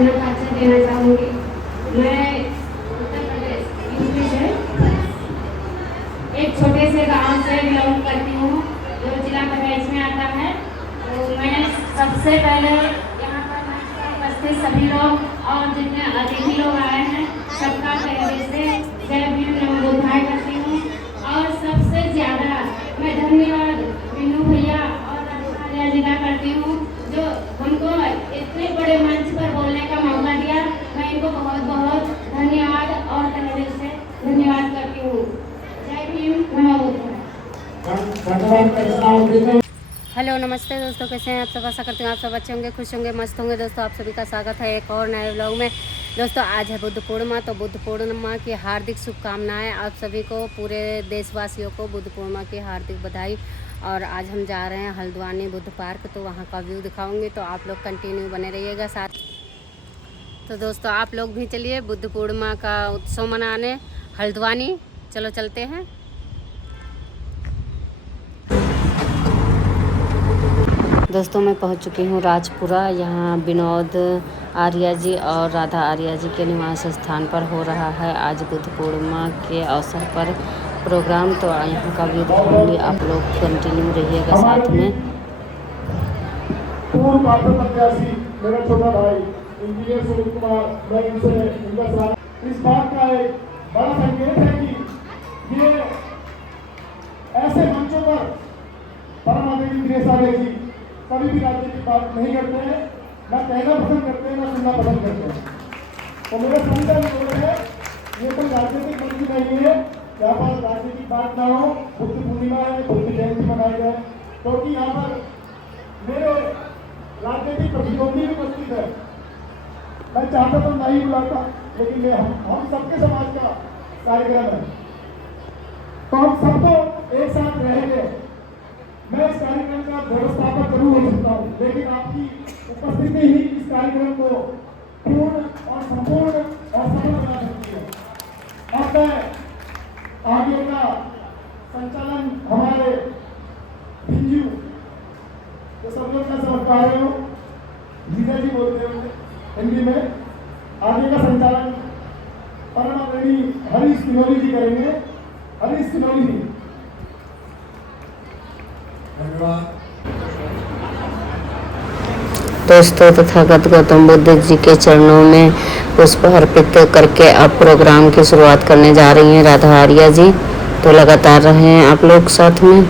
अपना परिचय देना चाहूँगी। मैं उत्तर प्रदेश यूपी से एक छोटे से गांव से बिलोंग करती हूँ जो जिला बहराइच में आता है। तो मैं सबसे पहले यहाँ पर मंच पर उपस्थित सभी लोग और जितने अतिथि लोग आए हैं सबका तहे से जय भीम नमो बुद्धाय करती हूँ। और सबसे ज़्यादा मैं धन्यवाद मीनू भैया और राधिका जी का करती हूँ जो हमको इतने बड़े मंच पर बोलने का मौका दिया। मैं इनको बहुत बहुत धन्यवाद और तहे दिल से धन्यवाद करती हूँ। जय भीम नमो बुद्धाय। हेलो नमस्ते दोस्तों, कैसे हैं आप सब। आशा करती हूँ आप सब अच्छे होंगे, खुश होंगे, मस्त होंगे। दोस्तों आप सभी का स्वागत है एक और नए व्लॉग में। दोस्तों आज है बुद्ध पूर्णिमा, तो बुद्ध पूर्णिमा की हार्दिक शुभकामनाएं आप सभी को, पूरे देशवासियों को बुद्ध पूर्णिमा की हार्दिक बधाई। और आज हम जा रहे हैं हल्द्वानी बुद्ध पार्क, तो वहाँ का व्यू दिखाऊंगी, तो आप लोग कंटिन्यू बने रहिएगा साथ। तो दोस्तों आप लोग भी चलिए बुद्ध पूर्णिमा का उत्सव मनाने हल्द्वानी, चलो चलते हैं। दोस्तों मैं पहुंच चुकी हूं राजपुरा। यहाँ विनोद आर्या जी और राधा आर्या जी के निवास स्थान पर हो रहा है आज बुद्ध पूर्णिमा के अवसर पर प्रोग्राम। तो यहाँ का व्यू दिखाऊंगी, आप लोग कंटिन्यू रहिएगा साथ में। पूर्व पार्षद प्रत्याशी मेरा छोटा भाई इंजीनियर सुनील कुमार, मैं इनसे इस बात का एक बड़ा संकेत है कि ये ऐसे मंचों पर परम आदरणीय दिनेश आर्य जी कभी भी राजनीतिक बात नहीं करते हैं, ना कहना पसंद करते हैं, ना सुनना पसंद करते हैं। तो मेरा समझा अनुरोध है, ये कोई राजनीतिक मंच नहीं है, यहाँ पर राजनीतिक बात ना हो। बुद्ध पूर्णिमा है, बुद्ध जयंती मनाई जाए, क्योंकि यहाँ पर मेरे राजनीतिक प्रतिद्वंदी भी उपस्थित है। मैं चाहता तो नहीं बुलाता, लेकिन हम सबके समाज का कार्यक्रम है, तो हम सबको एक साथ रहेंगे। मैं इस कार्यक्रम का व्यवस्थापक जरूर हो सकता हूँ, लेकिन आपकी उपस्थिति ही इस कार्यक्रम को पूर्ण और संपूर्ण और सफल बना सकती है। अब मैं आगे का संचालन हमारे भिंजू जो सब लोग का समझ पा रहे हो, जीजा जी बोलते हैं हिंदी में, आगे का संचालन परम आदरणीय हरीश किनोली जी करेंगे। हरीश किनोली जी, दोस्तों तथागत गौतम बुद्ध जी के चरणों में पुष्प अर्पित करके अब प्रोग्राम की शुरुआत करने जा रही हैं राधा आर्या जी। तो लगातार रहें आप लोग साथ में।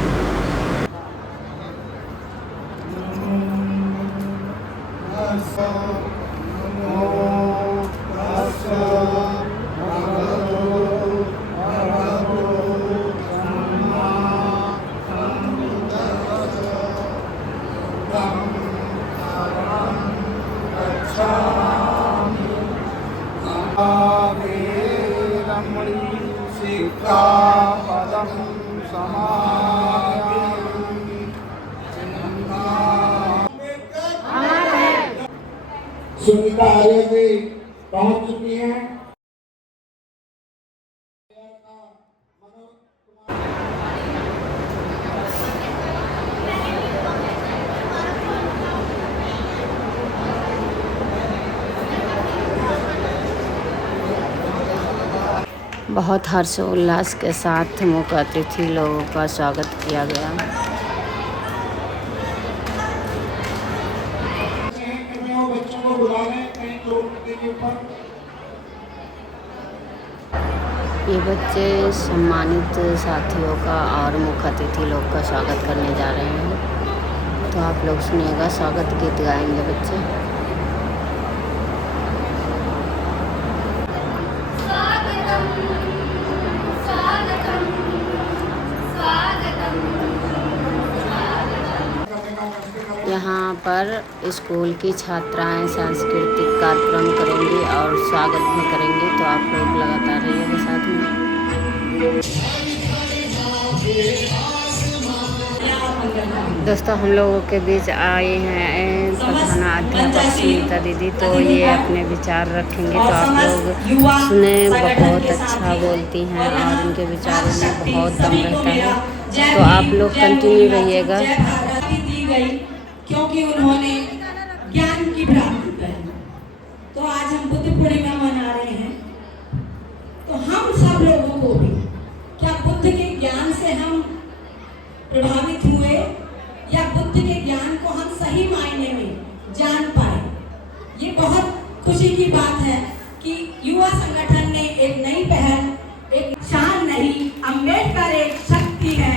सुनीता आर्य जी पहुंच चुकी हैं। बहुत हर्षोल्लास के साथ मुख्य अतिथि लोगों का स्वागत किया गया। बच्चों को बुलाने कहीं चोट के ऊपर ये बच्चे सम्मानित साथियों का और मुख्य अतिथि लोग का स्वागत करने जा रहे हैं, तो आप लोग सुनिएगा, स्वागत गीत गाएंगे बच्चे। यहाँ पर स्कूल की छात्राएं सांस्कृतिक कार्यक्रम करेंगी और स्वागत भी करेंगी, तो आप लोग लगातार रहिएगा साथ में। दोस्तों हम लोगों के बीच आए हैं प्रधानाध्यापक सुनीता दीदी, तो ये अपने विचार रखेंगे, तो आप लोग सुने। बहुत अच्छा बोलती हैं और इनके विचारों में बहुत दम रहता है, तो आप लोग कंटिन्यू रहिएगा। क्योंकि उन्होंने ज्ञान की प्राप्ति करी। तो आज हम बुद्ध पूर्णिमा मना रहे हैं। तो हम सब लोगों को भी क्या बुद्ध के ज्ञान से हम प्रभावित हुए या बुद्ध के ज्ञान को हम सही मायने में जान पाए? ये बहुत खुशी की बात है कि युवा संगठन ने एक नई पहल, एक शान नहीं, अम्बेडकर एक शक्ति है।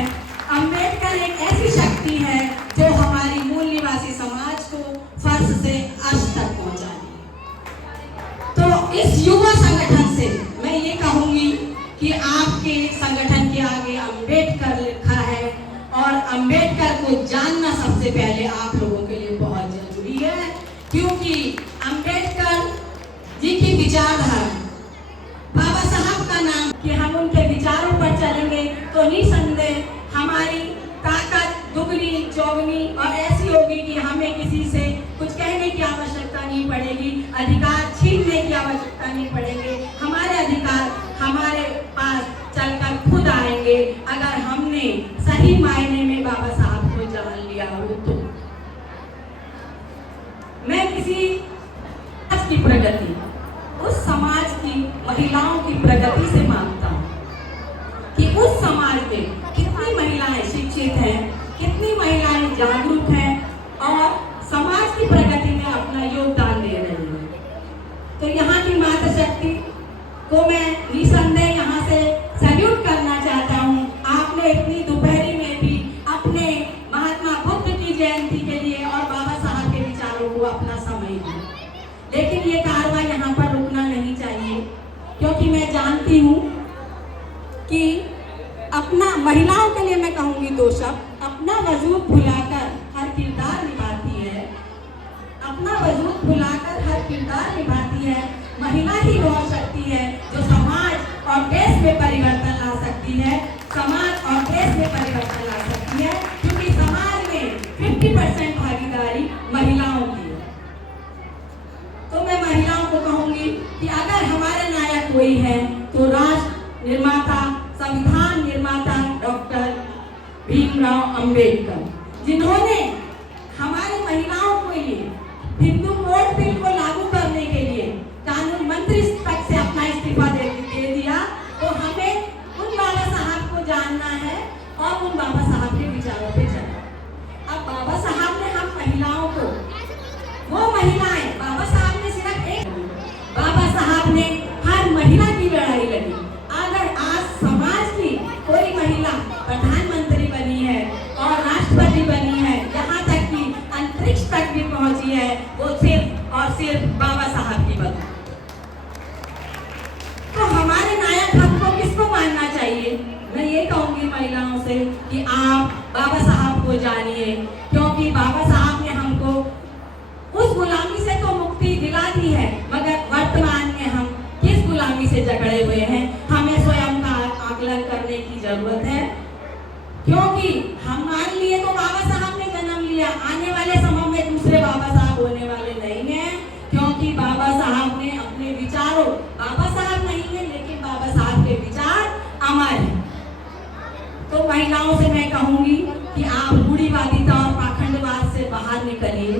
अम्बेडकर एक ऐसी शक्ति है जो हमारी मूल निवासी समाज को फर्श से अर्श तक पहुंचाती है। तो इस युवा संगठन से मैं ये कहूंगी कि आपके संगठन के आगे अम्बेडकर लिखा है और अम्बेडकर को जानना सबसे पहले आप लोगों के लिए बहुत जरूरी है, क्योंकि अम्बेडकर जी की विचारधारा, बाबा साहब का नाम कि हम उनके विचारों पर चलेंगे तो निसंदेह हमारी ताकत दुगनी चौगनी और ऐसी होगी कि हमें किसी से कुछ कहने की आवश्यकता नहीं पड़ेगी, अधिकार छीनने की आवश्यकता नहीं पड़ेगी। हमारे अधिकार हमारे पास चलकर खुद आएंगे अगर हमने सही मायने में बाबा साहब को जान लिया हो। तो मैं किसी समाज की प्रगति, उस समाज की महिलाओं की प्रगति से मांगता हूँ कि उस समाज में कितनी महिलाएं शिक्षित हैं, कितनी महिलाएं जागरूक हैं और समाज की प्रगति में अपना योगदान दे रही हैं। तो यहाँ की माता शक्ति को मैं निसंदेह यहाँ से सैल्यूट करना चाहता हूँ। आपने इतनी दोपहरी में भी अपने महात्मा बुद्ध की जयंती के लिए और बाबा साहब के विचारों को अपना समय दिया, लेकिन ये कार्रवाई यहाँ पर रुकना नहीं चाहिए, क्योंकि मैं जानती हूँ कि अपना महिलाओं के लिए मैं कहूँगी दो शब्द, अपना वजूद भुलाकर हर किरदार निभाती है। अपना वजूद भुलाकर हर किरदार निभाती है। महिला ही वह शक्ति है जो समाज और देश में परिवर्तन ला सकती है। समाज और देश में परिवर्तन ला सकती है, क्योंकि समाज में 50% भागीदारी महिलाओं की है। तो मैं महिलाओं को कहूंगी कि अगर हमारे नायक कोई है तो राष्ट्र निर्माता, संविधान निर्माता डॉक्टर भीमराव अंबेडकर, जिन्होंने हमारी महिलाओं को लिए हिंदू कोड बिल को लागू करने के लिए कानून मंत्री तक से अपना इस्तीफा दे दिया। तो हमें उन बाबा साहब को जानना है और उन बाबा साहब के विचारों पे चलना। अब बाबा साहब ने हम महिलाओं को, वो महिलाएं, बाबा साहब ने सिर्फ एक, बाबा साहब ने हर महिला की लड़ाई लड़ी। अगर आज समाज की कोई महिला प्रधानमंत्री बनी है और राष्ट्रपति बनी है, यहाँ तक कि अंतरिक्ष तक भी पहुंची है, वो सिर्फ और सिर्फ बाबा साहब की बदौलत। तो हमारे नायक हमको किसको मानना चाहिए? मैं ये कहूँगी महिलाओं से कि आप बाबा साहब को जानिए, क्योंकि बाबा साहब ने हमको उस गुलामी से तो मुक्ति दिला दी है, मगर वर्तमान में हम किस गुलामी से जकड़े हुए हैं, हमें स्वयं का आकलन करने की जरूरत है। क्योंकि हमारे लिए तो बाबा साहब ने जन्म लिया, आने वाले समय में दूसरे बाबा साहब होने वाले नहीं हैं, क्योंकि बाबा साहब ने अपने विचारों, बाबा साहब नहीं है लेकिन बाबा साहब के विचार अमर हैं। तो महिलाओं से मैं कहूंगी कि आप रूढ़िवादिता और पाखंडवाद से बाहर निकलिए,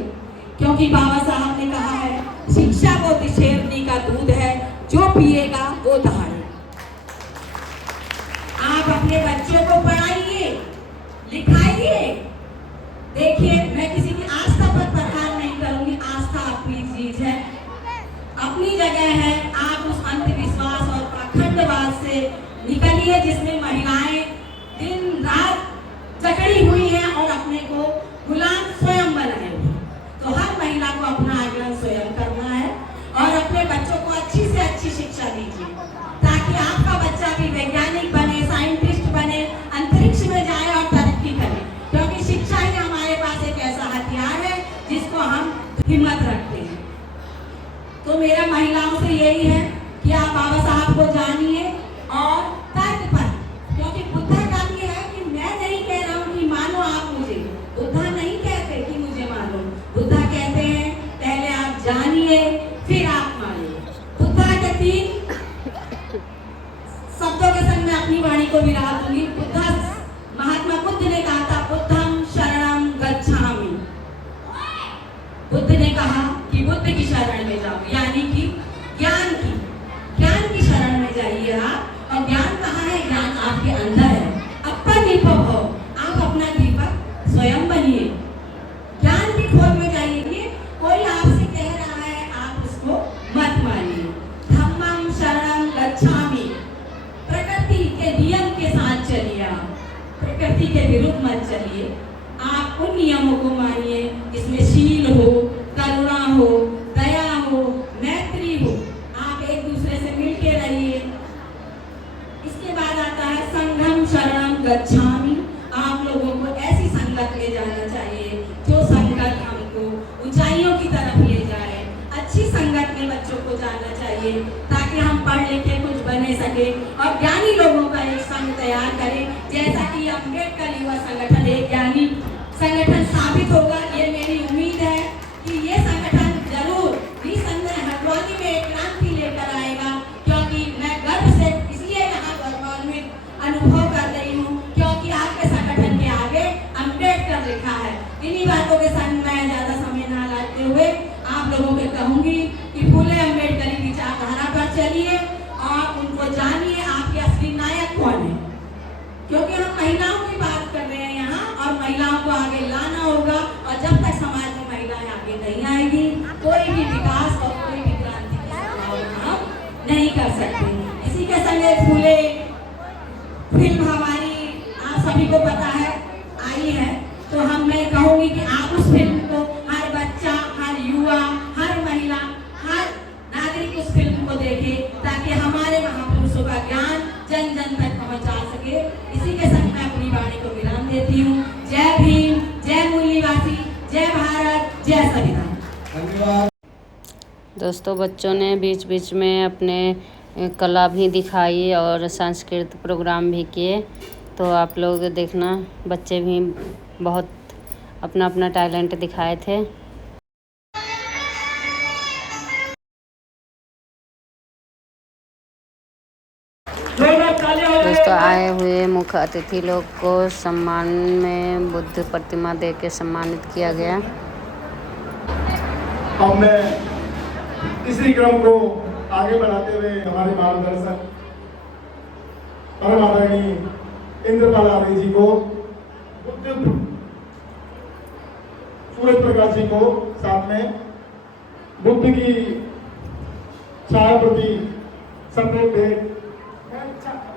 क्योंकि बाबा साहब ने कहा है शिक्षा वो शेरनी का दूध है, जो पिएगा वो दहाड़े। आप अपने बच्चों को पढ़ाइए, लिखाइए। देखिए, मैं किसी की आस्था पर प्रहार नहीं करूंगी, आस्था अपनी चीज है, अपनी जगह है। आप उस अंधविश्वास और पाखंडवाद से निकलिए जिसमें महिलाएं दिन रात जकड़ी हुई हैं और अपने को गुलाम स्वयं बनाए हुए। तो हर महिला को अपना आकलन स्वयं करना है और अपने बच्चों को अच्छी से अच्छी शिक्षा दीजिए, ताकि आपका बच्चा भी वैज्ञानिक बने, साइंटिस्ट बने, अंतरिक्ष में जाए और तरक्की करे। क्योंकि शिक्षा ही हमारे पास एक ऐसा हथियार है जिसको हम हिम्मत रखते हैं। तो मेरा महिलाओं से यही है कि आप बाबा साहब को जानिए और तर्क पर, क्योंकि बुद्धा का ये है कि मैं नहीं कह रहा हूँ कि मानो आप मुझे, बुद्धा नहीं कहते कि मुझे मानो, बुद्धा कहते हैं पहले आप जानिए फिर आप मानिए। बुद्धा के 3 शब्दों के संग मैं अपनी वाणी को विराम दूंगी। बुद्धा, महात्मा बुद्ध ने कहा था बुद्धम शरणम गच्छामि। बुद्ध ने कहा कि बुद्ध की शरण में जाओ, यानी कि मानिए, इसमें शील हो, करुणा हो, दया हो, मैत्री हो, आप एक दूसरे से मिलके रहिए। इसके बाद आता है संघम शरणम गच्छामि। आप लोगों को ऐसी संगत ले जाना चाहिए जो संगत हमको ऊंचाइयों की तरफ ले जाए। अच्छी संगत में बच्चों को जाना चाहिए ताकि हम पढ़ लिख के कुछ बने सके और ज्ञानी लोगों का एक संघ तैयार करें, जैसा कि अम्बेडकर युवा संगठन एक ज्ञानी संगठन साबित होगा। ये मेरी उम्मीद है कि ये संगठन जरूर निसंदेह हल्द्वानी में एक क्रांति लेकर आएगा, क्योंकि मैं गर्व से इसलिए यहाँ गौरवान्वित अनुभव कर रही हूँ क्योंकि आपके संगठन के आगे अम्बेडकर लिखा है। इन्हीं बातों के संग मैं ज्यादा समय न लाते हुए आप लोगों को कहूंगी कि फूले अम्बेडकरी विचारधारा पर चलिए और उनको जानिए आपके असली नायक कौन है, क्योंकि हम महिलाओं की बात कर रहे हैं यहाँ और महिलाओं को आगे लाना होगा। और जब तक समाज में महिलाएं आगे नहीं आएगी कोई भी विकास और कोई भी क्रांति की संभावना हम नहीं कर सकते। इसी के संगे फूले फिल्म हमारी आप सभी को पता है आई है, तो हम मैं कहूँगी कि आप उस फिल्म को हर बच्चा, हर युवा, हर महिला, हर नागरिक उस फिल्म को देखे ताकि हमारे महापुरुषों का ज्ञान जन जन तक पहुंचा सके। इसी के संग मैं अपनी वाणी को विराम देती हूँ। जय भीम, जय मूल्यवासी, जय भारत, जय संविधान। धन्यवाद। दोस्तों बच्चों ने बीच बीच में अपने कला भी दिखाई और सांस्कृतिक प्रोग्राम भी किए, तो आप लोग देखना, बच्चे भी बहुत अपना अपना टैलेंट दिखाए थे। दोस्तों आए हुए मुख्य अतिथि लोग को सम्मान में बुद्ध प्रतिमा दे के सम्मानित किया गया। अब मैं इसी क्रम को आगे बढ़ाते हुए हमारे मार्गदर्शक परम आदरणीय इंद्रपाल आर्य जी को, सूरज प्रकाश जी को, साथ में बुद्ध की छाया प्रति सपोर्ट है।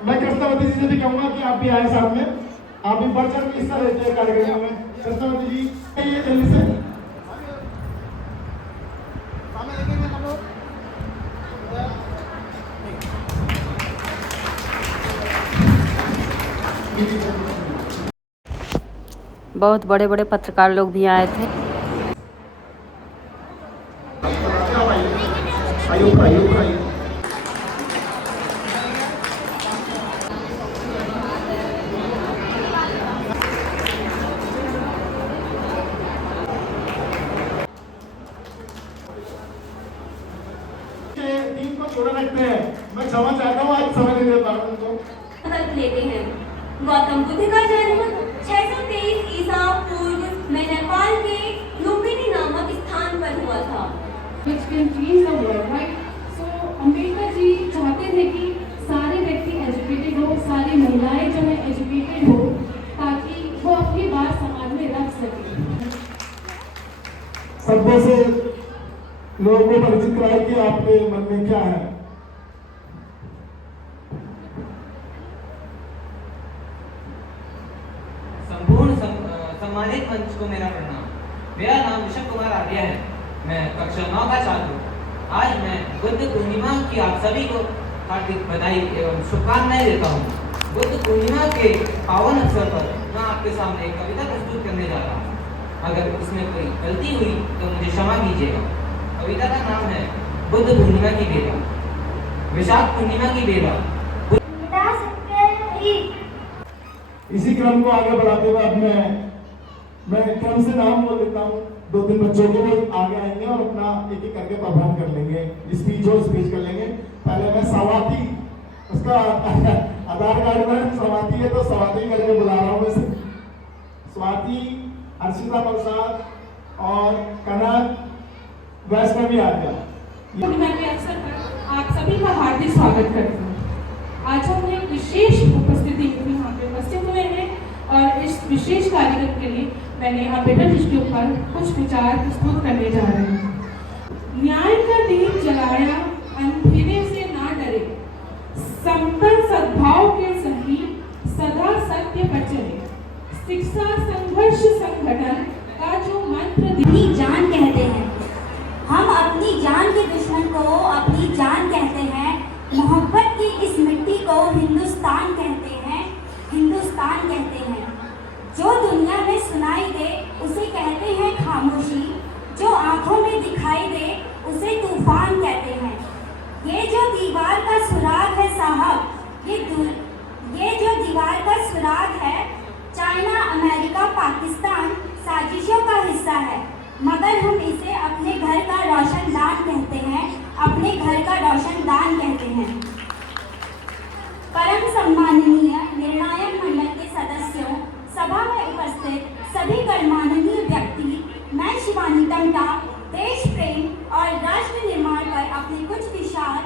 मैं कृष्णवती जी से भी कहूंगा कि आप भी आए साथ में, आप भी बढ़ चढ़ के हिस्सा लेते हैं कार्यक्रम में। कृष्णवती जी ये जल्दी से बहुत बड़े बड़े पत्रकार लोग भी आए थे। टीम को छोड़े रखते हैं। मैं क्षमा चाहता हूँ, आज समय नहीं दे पा रहा हूँ उनको। लेते हैं। गौतम बुद्ध का जन्म 623 ईसा पूर्व में नेपाल के लुम्बिनी नामक स्थान पर हुआ था। Which can change the world, right? So Ambedkar ji चाहते थे कि सारे व्यक्ति एजुकेटेड हो, सारी महिलाएं जो है एजुकेटेड हो, ताकि वो अपनी बात समाज में रख सके। सबसे से लोगों को परिचित कराए कि आपके मन में क्या है। संपूर्ण सम्मानित मंच को मेरा प्रणाम। मेरा नाम ऋषभ कुमार आर्य है। मैं कक्षा 9 का छात्र हूँ। आज मैं बुद्ध पूर्णिमा की आप सभी को हार्दिक बधाई एवं शुभकामनाएं देता हूँ। बुद्ध पूर्णिमा के पावन अवसर पर मैं आपके सामने एक कविता प्रस्तुत करने जा रहा हूँ। अगर इसमें कोई गलती हुई तो मुझे क्षमा कीजिएगा। कविता का नाम है बुद्ध पूर्णिमा की बेला। विशाख पूर्णिमा की बेला। इसी क्रम को आगे बढ़ाते हुए अब मैं क्रम से नाम बोल देता हूँ। 2-3 बच्चों को आगे आएंगे और अपना एक एक करके परफॉर्म कर लेंगे, स्पीच हो स्पीच कर लेंगे। पहले मैं सवाती, उसका आधार कार्ड में सवाती है तो सवाती करके बुला रहा हूँ। स्वाति, अर्शिता प्रसाद और कनक वैष्णवी आर्या। पूर्णिमा के अवसर पर आप सभी का हार्दिक स्वागत करती हूँ। आज हम एक विशेष उपस्थिति में यहाँ पे उपस्थित हुए हैं और इस विशेष कार्यक्रम के लिए मैंने अम्बेडकर जी के ऊपर कुछ विचार प्रस्तुत करने जा रही हूँ। न्याय का दीप जलाया, अंधेरे से ना डरे, समतल सद्भाव के सही सदा सत्य पर चले। शिक्षा, संघर्ष, संगठन का जो मंत्र अपनी जान कहते हैं। हम अपनी जान के दुश्मन को अपनी जान कहते हैं। मोहब्बत की इस मिट्टी को हिंदुस्तान कहते हैं, हिंदुस्तान कहते हैं। जो दुनिया में सुनाई दे उसे कहते हैं खामोशी, जो आंखों में दिखाई दे उसे तूफान कहते हैं। ये जो दीवार का सुराग है साहब, ये जो दीवार का सुराग है, चाइना, अमेरिका, पाकिस्तान साजिशों का हिस्सा है, मगर हम इसे अपने घर का रोशनदान कहते हैं, अपने घर का रोशनदान कहते हैं। परम सम्माननीय निर्णायक मंडल के सदस्यों, सभा में उपस्थित सभी गणमान्य व्यक्ति, मैं शिवानी टंटा देश प्रेम और राष्ट्र निर्माण पर अपने कुछ विचार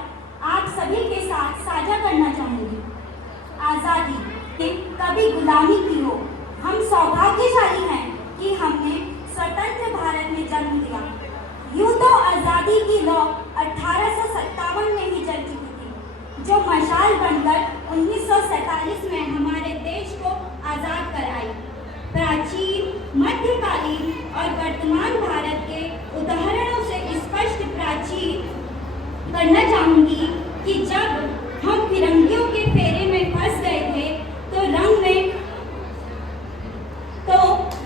आप सभी के साथ साझा करना चाहूँगी। आज़ादी ने कभी गुलामी की हो, हम सौभाग्यशाली हैं कि हमने स्वतंत्र भारत में जन्म लिया। यूँ तो आज़ादी की लौ 1857 में ही जल चुकी थी, जो मशाल बनकर 1947 में हमारे देश को आज़ाद कराई। प्राचीन, मध्यकालीन और वर्तमान भारत के उदाहरणों से स्पष्ट प्राचीन करना चाहूँगी कि जब हम फिरंगियों के फेरे में फंस गए थे तो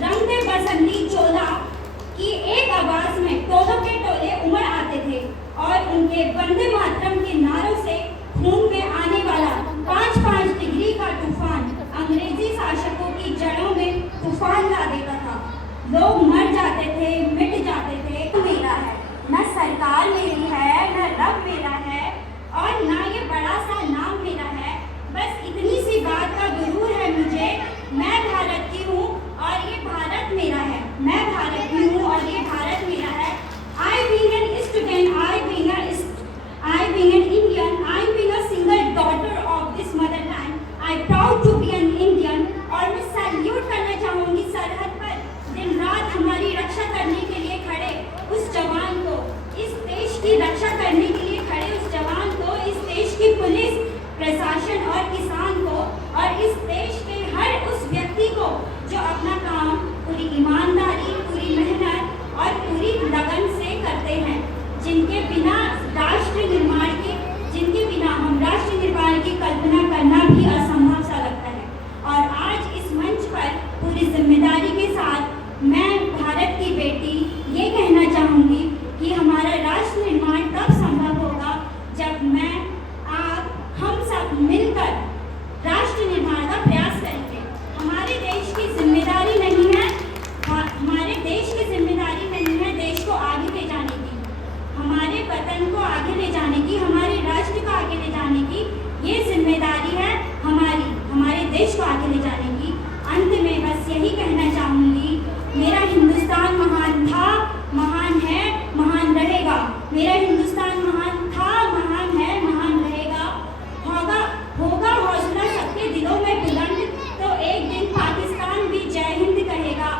रंग में बसंती चोला की एक आवाज में टोलों के टोले उमड़ आते थे और उनके वंदे मातरम के नारों से खून में आने वाला 5-5 डिग्री का तूफान अंग्रेजी शासकों की जड़ों में तूफान ला देता था। लोग मर जाते थे, मिट जाते थे। मेरा है न सरकार मेरी है, न रब मेरा है और ना ये बड़ा सा नाम मेरा है। बस इतनी सी बात का गुरूर है मुझे, मैं भारत की हूँ और ये भारत मेरा है। मैं भारत की हूँ और ये भारत मेरा है। I being an student, I being an Indian, I being a single daughter of this motherland, I proud to be an Indian। और मैं सैल्यूट करना चाहूँगी सरहद पर दिन रात हमारी रक्षा करने के लिए खड़े उस जवान को, इस देश की रक्षा करने के लिए खड़े उस जवान को, इस देश की पुलिस, प्रशासन और किसान को और इस देश के हर उस व्यक्ति को जो अपना काम पूरी ईमानदारी, पूरी मेहनत और पूरी लगन से करते हैं, जिनके बिना हम राष्ट्र निर्माण की कल्पना करना भी असंभव सा लगता है। और आज इस मंच पर पूरी जिम्मेदारी के साथ मैं भारत की बेटी ये कहना चाहूँगी कि हमारा राष्ट्र निर्माण तब संभव होगा जब मैं, आप, हम सब मिलकर राष्ट्र निर्माण का प्रयास करेंगे। हमारे देश की जिम्मेदारी नहीं है, हमारे देश की जिम्मेदारी नहीं है देश को आगे ले जाने की, हमारे वतन को आगे ले जाने की, हमारे राष्ट्र को आगे ले जाने की ये जिम्मेदारी है हमारे देश को आगे ले जाने की। अंत में बस यही कहना चाहूँगी, मेरा हिंदुस्तान महान था, महान है, महान रहेगा। मेरा हिंदुस्तान महान था, महान है, महान रहेगा। होगा हौसला सबके दिलों में बुलंद, तो एक दिन पाकिस्तान भी जय हिंद कहेगा।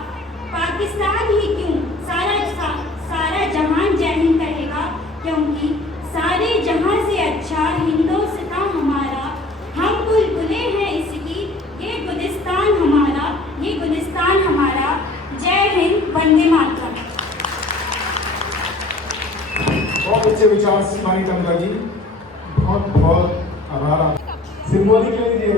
पाकिस्तान ही क्यों, सारा जहान जय हिंद कहेगा, क्योंकि सारे जहां से अच्छा हिंदुस्तान हमारा, हम बुलबुले हैं इसकी, ये गुलिस्तान हमारा। जय हिंद, वंदे मातरम। बहुत अच्छे विचार शिवानी टंटा जी, बहुत बहुत आभार। आप सिंबॉलिकली दिए।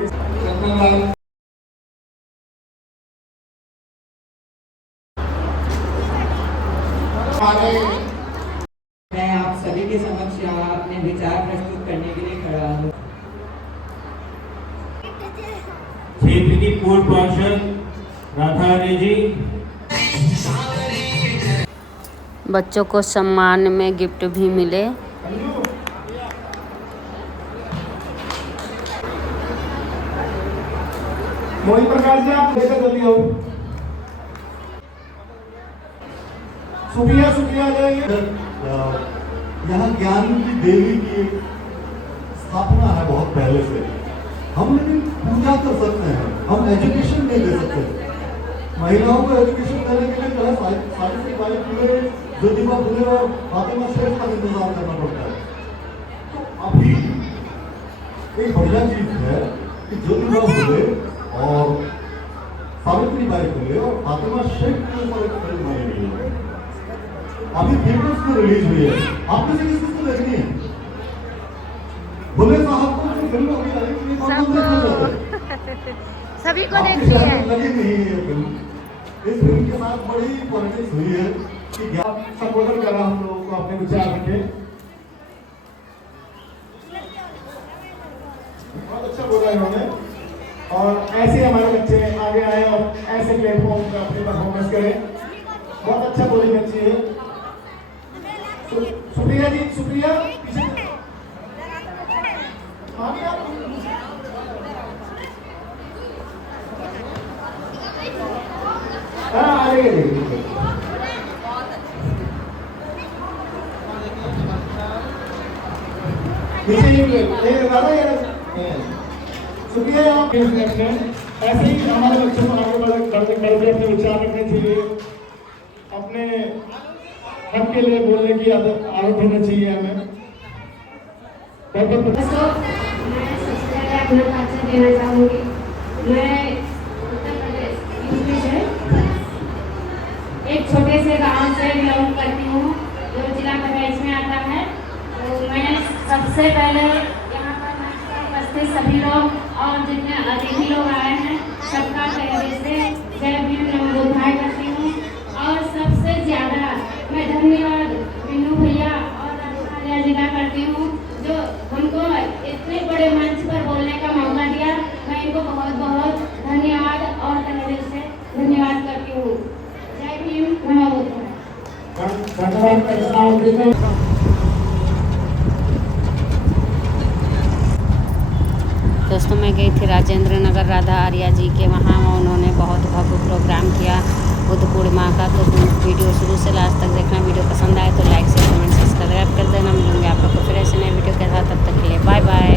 मैं आप सभी के समक्ष यहाँ अपने विचार प्रस्तुत करने के लिए खड़ा हूँ। क्षेत्र की पूर्व पार्षद राधा रानी जी। बच्चों को सम्मान में गिफ्ट भी मिले। मोहित प्रकाश जी, आप लेकर जल्दी आओ। शुक्रिया जाएंगे। यहाँ ज्ञान की देवी की स्थापना है बहुत पहले से। हम लेकिन पूजा कर सकते हैं, हम एजुकेशन नहीं दे सकते। महिलाओं को एजुकेशन देने के लिए जो है सावित्रीबाई फुले, ज्योतिबा फुले और फातिमा शेख का इंतजार करना पड़ता है। तो अभी एक बढ़िया चीज है कि ज्योतिबा फुले और सावित्री बाई फुले और फातिमा शेख के ऊपर एक फिल्म बनाई गई है, अभी थिएटर्स में रिलीज हुई है। आपने से किसी को देखनी है? भुल्ले साहब को जो फिल्म अभी आई थी, कौन देखना चाहते हैं? सभी को आपके देखनी शहर है। में लगी नहीं है ये फिल्म। इस फिल्म के साथ बड़ी पॉलिटिक्स हुई है कि संबोधन करा हम लोगों को अपने विचार रखे। बहुत अच्छा बोला इन्होंने और ऐसे हमारे बच्चे आगे आए और ऐसे प्लेटफॉर्म पर अपनी परफॉर्मेंस करें। बहुत अच्छा बोली बच्ची है। सुप्रिया जी, सुप्रिया पीछे हाँ आ रही है। पीछे ही दादा यार सुप्रिया आप ऐसे ही हमारे बच्चों को आगे बढ़ते अपने विचार रखने चाहिए, अपने हक के लिए बोलने की आदत होना चाहिए हमें। दोस्तों, मैं सबसे पहले अपना परिचय देना चाहूँगी। मैं उत्तर प्रदेश यूपी से एक छोटे से गांव से बिलोंग करती हूँ जो जिला बहराइच में आता है। तो मैं सबसे पहले यहाँ पर उपस्थित सभी लोग और जितने अतिथि लोग आए हैं सबका तहे से जय भीम नमो बुद्धाय करती हूँ। और सबसे ज़्यादा मैं धन्यवाद बिन्नू भैया और राजा जी का करती हूँ जो हमको इतने बड़े मंच पर बोलने का मौका दिया। मैं इनको बहुत बहुत धन्यवाद और तहे से धन्यवाद करती हूँ। जय भीम नमो बुद्धाय। दोस्तों मैं गई थी राजेंद्र नगर राधा आर्या जी के वहाँ, उन्होंने बहुत भव्य प्रोग्राम किया बुद्ध पूर्णिमा का। तो वीडियो शुरू से लास्ट तक देखना। वीडियो पसंद आए तो लाइक शेयर कमेंट सब्सक्राइब कर देना। मिलूंगे आप लोग को फिर ऐसे नए वीडियो के साथ। तब तक के लिए बाय बाय।